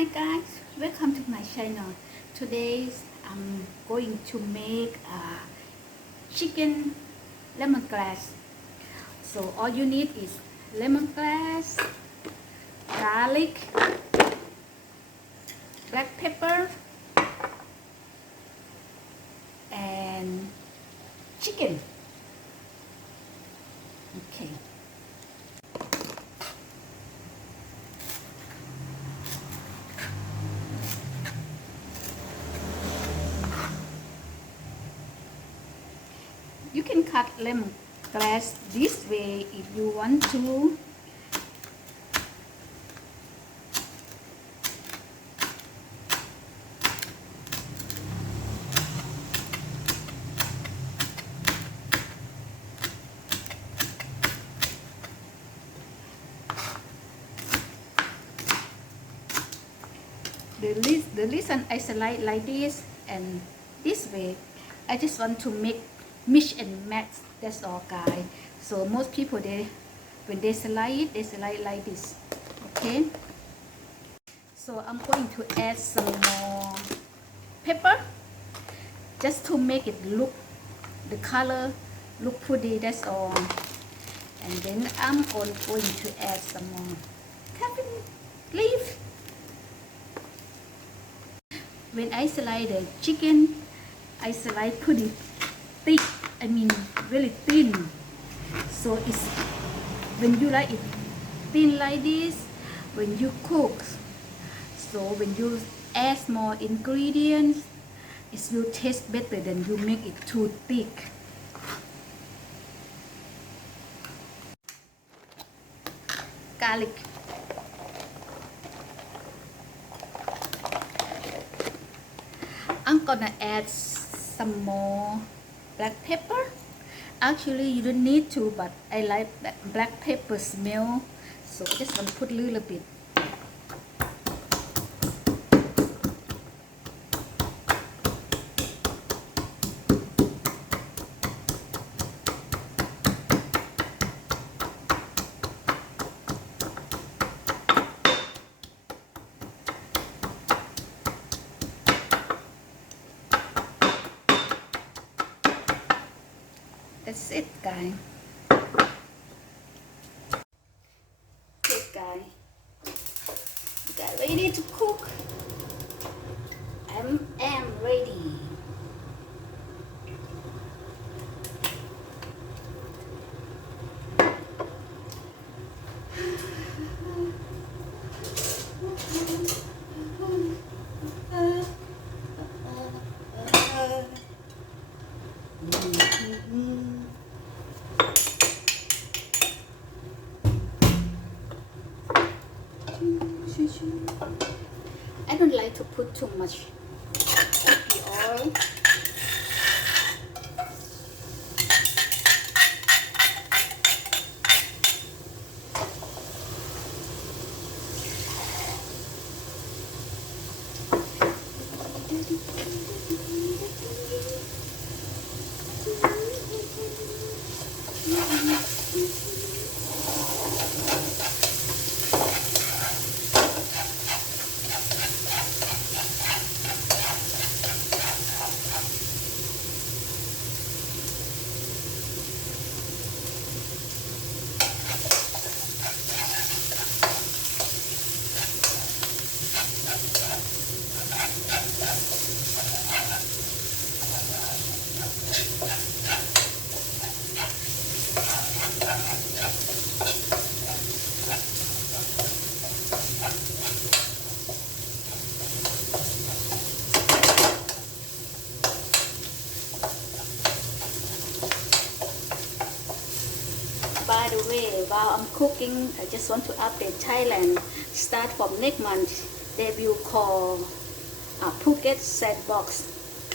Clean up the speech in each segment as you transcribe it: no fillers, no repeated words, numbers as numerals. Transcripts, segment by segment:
Hi guys, welcome to my channel. Today I'm going to make chicken lemongrass. So all you need is lemongrass, garlic, black pepper, and chicken. Okay. You can cut lemongrass this way if you want to. The reason I slide like this and this way, I just want to make mix and match. That's all, guys. So most people when they slide like this. Okay. So I'm going to add some more pepper just to make it look the color look pretty. That's all. And then I'm going to add some more cumin leaf. When I slide the chicken, I slide pretty thick, really thin. So it's when you like it thin like this, when you cook, so when you add more ingredients, it will taste better than you make it too thick. Garlic. I'm gonna add some more black pepper. Actually, you don't need to, but I like black pepper smell, so I just want to put a little bit. That's it, guys. Okay, guys. Got ready to cook. I am ready. I don't like to put too much oil. By the way, while I'm cooking, I just want to update Thailand. Start from next month, they will call Phuket Sandbox.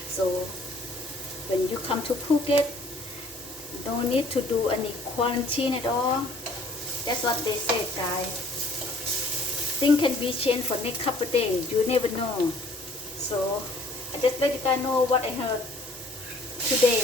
So when you come to Phuket, no need to do any quarantine at all. That's what they said, guys. Things can be changed for next couple of days. You never know. So I just let you guys know what I heard today.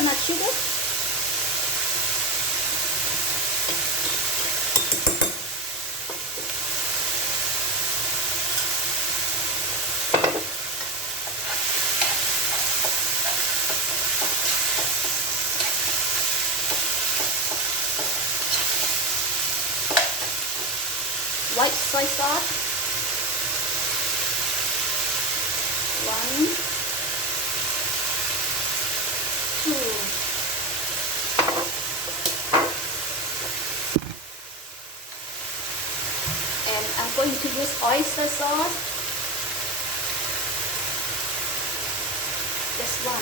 coconut sugar. White soy sauce. 1, 2. And I'm going to use oyster sauce. Just 1.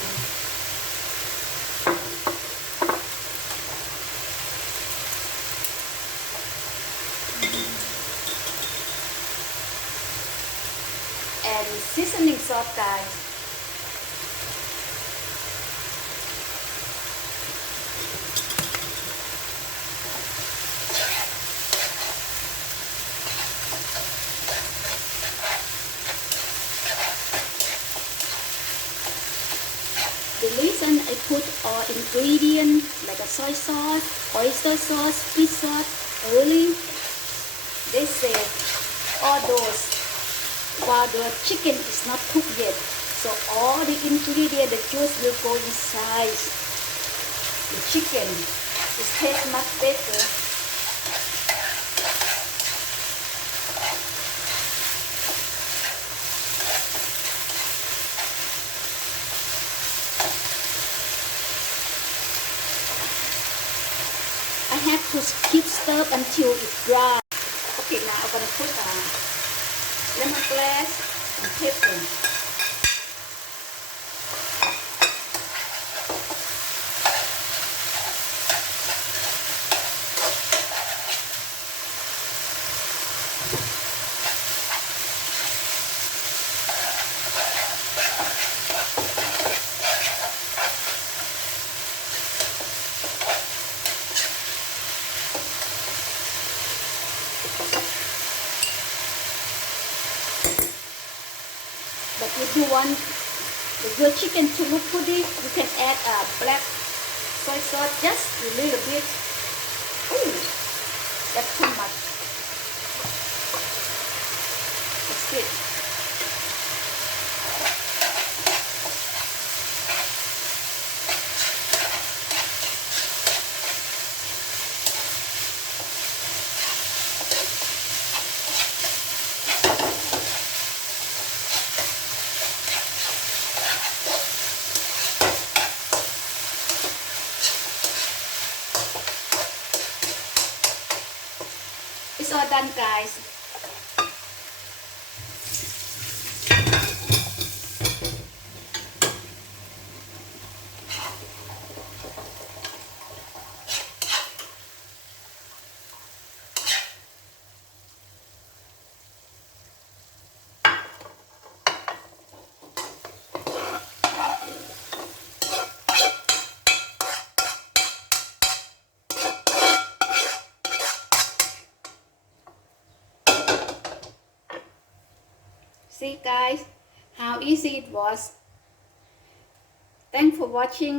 And seasoning salt, guys. The reason I put all ingredients like a soy sauce, oyster sauce, fish sauce early, they say all those while the chicken is not cooked yet. So all the ingredients, the juice will go inside the chicken. It tastes much better. I have to keep stir until it's dry. Okay, now I'm gonna put lemongrass and pepper. But if you want your chicken to look pretty, you can add black soy sauce just a little bit. Ooh, that's too much. That's it. It's all done, guys. See, guys, how easy it was. Thanks for watching.